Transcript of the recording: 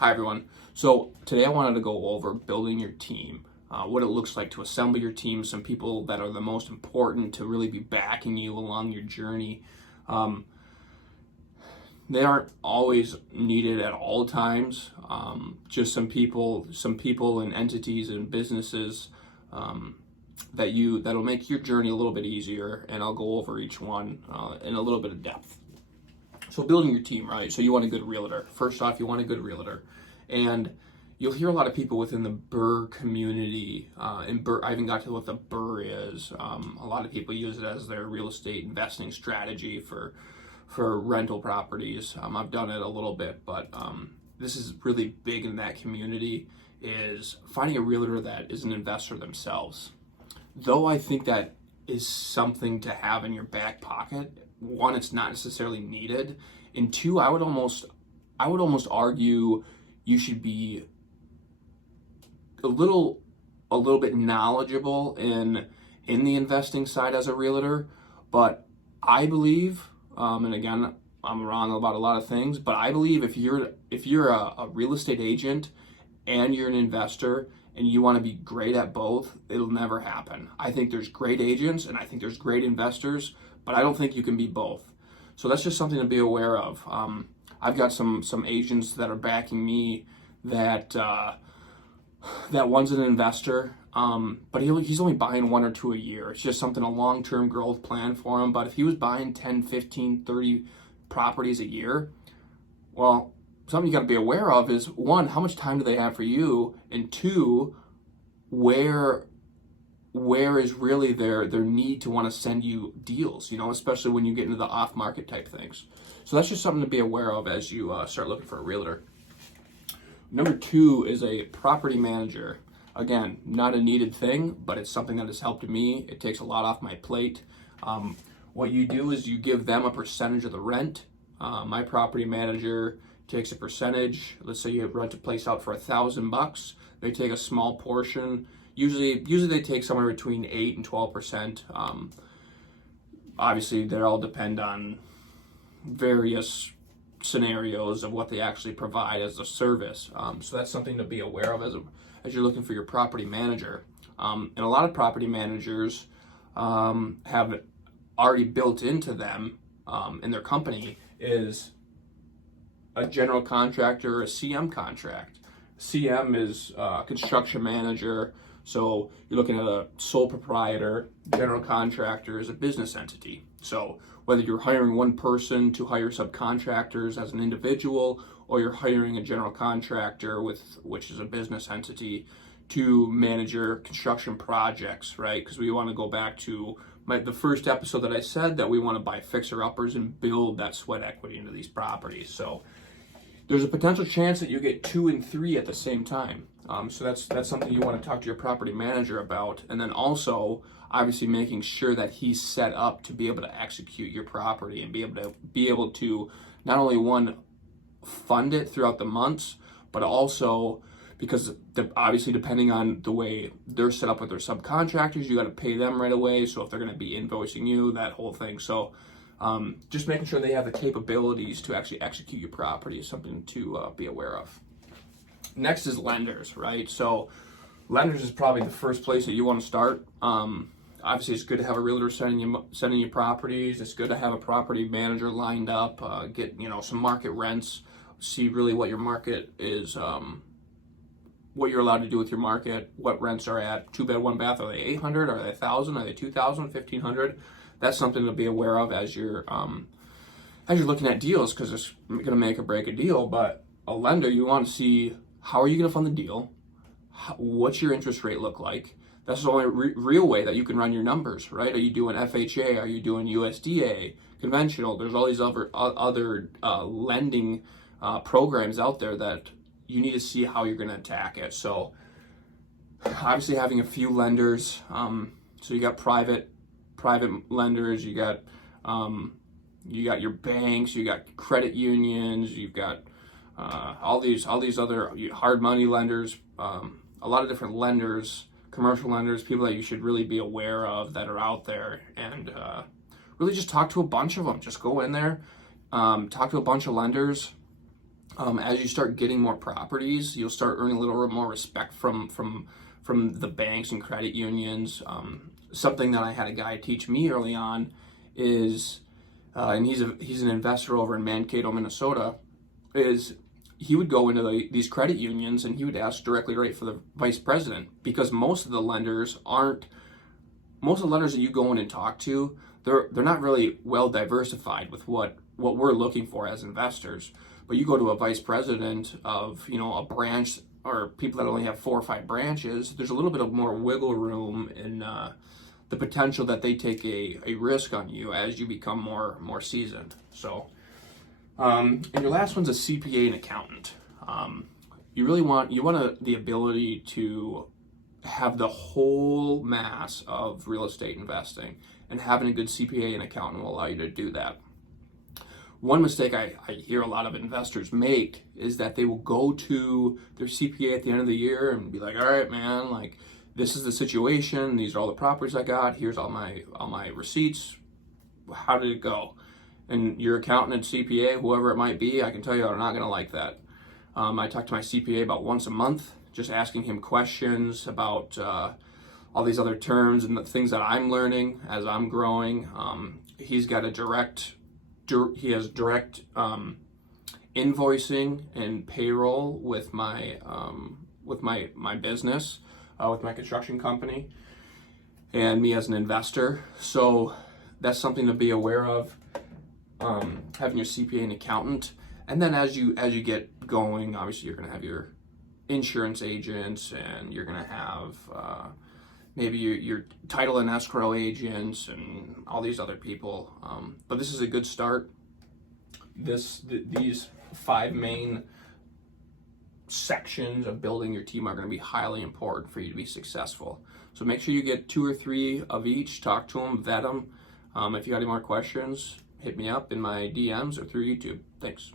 Hi everyone. So today I wanted to go over building your team, what it looks like to assemble your team, some people that are the most important to really be backing you along your journey. Um, they aren't always needed at all times. Just some people and entities and businesses um, that'll make your journey a little bit easier, and I'll go over each one in a little bit of depth. So building your team, right? So you want a good realtor. First off, you want a good realtor. And you'll hear a lot of people within the BRRRR community, and BRRRR, I even got to what the BRRRR is. A lot of people use it as their real estate investing strategy for rental properties. I've done it a little bit, but this is really big in that community, is finding a realtor that is an investor themselves. Though I think that is something to have in your back pocket. One, it's not necessarily needed, and two, I would almost argue you should be a little bit knowledgeable in the investing side as a realtor. But I believe, and again, I'm wrong about a lot of things, but I believe if you're a real estate agent and you're an investor and you want to be great at both, it'll never happen. I think there's great agents and I think there's great investors, but I don't think you can be both. So that's just something to be aware of. I've got some agents that are backing me that one's an investor, but he's only buying one or two a year. It's just something, a long-term growth plan for him. But if he was buying 10, 15, 30 properties a year, well, something you got to be aware of is, one, how much time do they have for you? And two, where is really their need to want to send you deals, especially when you get into the off-market type things. So that's just something to be aware of as you start looking for a realtor. Number two is a property manager. Again, not a needed thing, but it's something that has helped me. It takes a lot off my plate. What you do is you give them a percentage of the rent. My property manager takes a percentage. Let's say you rent a place out for $1,000. They take a small portion. Usually they take somewhere between 8 and 12%. Obviously, they all depend on various scenarios of what they actually provide as a service. So that's something to be aware of as you're looking for your property manager. And a lot of property managers have already built into them in their company is a general contractor or a CM contract. CM is construction manager. So you're looking at a sole proprietor. General contractor is a business entity. So whether you're hiring one person to hire subcontractors as an individual, or you're hiring a general contractor which is a business entity to manage your construction projects, right? Because we want to go back to the first episode that I said that we want to buy fixer-uppers and build that sweat equity into these properties. So there's a potential chance that you get 2 and 3 at the same time. So that's something you want to talk to your property manager about. And then also, obviously, making sure that he's set up to be able to execute your property and be able to not only, one, fund it throughout the months, but also, because obviously depending on the way they're set up with their subcontractors, you got to pay them right away. So if they're going to be invoicing you, that whole thing. So just making sure they have the capabilities to actually execute your property is something to be aware of. Next is lenders, right? So lenders is probably the first place that you want to start. Obviously, it's good to have a realtor sending you properties. It's good to have a property manager lined up, get some market rents, see really what your market is, what you're allowed to do with your market, what rents are at. 2-bed, 1-bath, are they 800? Are they 1,000? Are they 2,000? 1,500? That's something to be aware of as you're looking at deals, because it's going to make or break a deal. But a lender, you want to see, how are you going to fund the deal? What's your interest rate look like? That's the only real way that you can run your numbers, right? Are you doing FHA? Are you doing USDA? Conventional? There's all these other lending programs out there that you need to see how you're going to attack it. So obviously having a few lenders. So you got private lenders. You got your banks. You got credit unions. You've got all these other hard money lenders, a lot of different lenders, commercial lenders, people that you should really be aware of that are out there, and really just talk to a bunch of them. Just go in there, talk to a bunch of lenders, As you start getting more properties, you'll start earning a little more respect from the banks and credit unions. Something that I had a guy teach me early on is, and he's an investor over in Mankato, Minnesota, is he would go into these credit unions and he would ask directly right for the vice president, because most of the lenders that you go in and talk to, they're not really well diversified with what we're looking for as investors. But you go to a vice president of, a branch, or people that only have 4 or 5 branches, there's a little bit of more wiggle room in the potential that they take a risk on you as you become more seasoned. So, and your last one's a CPA and accountant. You really want the ability to have the whole mass of real estate investing, and having a good CPA and accountant will allow you to do that. One mistake I hear a lot of investors make is that they will go to their CPA at the end of the year and be like, all right, man, like, this is the situation. These are all the properties I got. Here's all my receipts. How did it go? And your accountant and CPA, whoever it might be, I can tell you they're not going to like that. I talk to my CPA about once a month, just asking him questions about all these other terms and the things that I'm learning as I'm growing. He's got he has direct invoicing and payroll with my business, with my construction company, and me as an investor. So that's something to be aware of. Having your CPA and accountant, and then as you get going, obviously you're going to have your insurance agents, and you're going to have maybe your title and escrow agents and all these other people. But this is a good start. These 5 main sections of building your team are going to be highly important for you to be successful. So make sure you get 2 or 3 of each, talk to them, vet them. If you got any more questions, hit me up in my DMs or through YouTube. Thanks.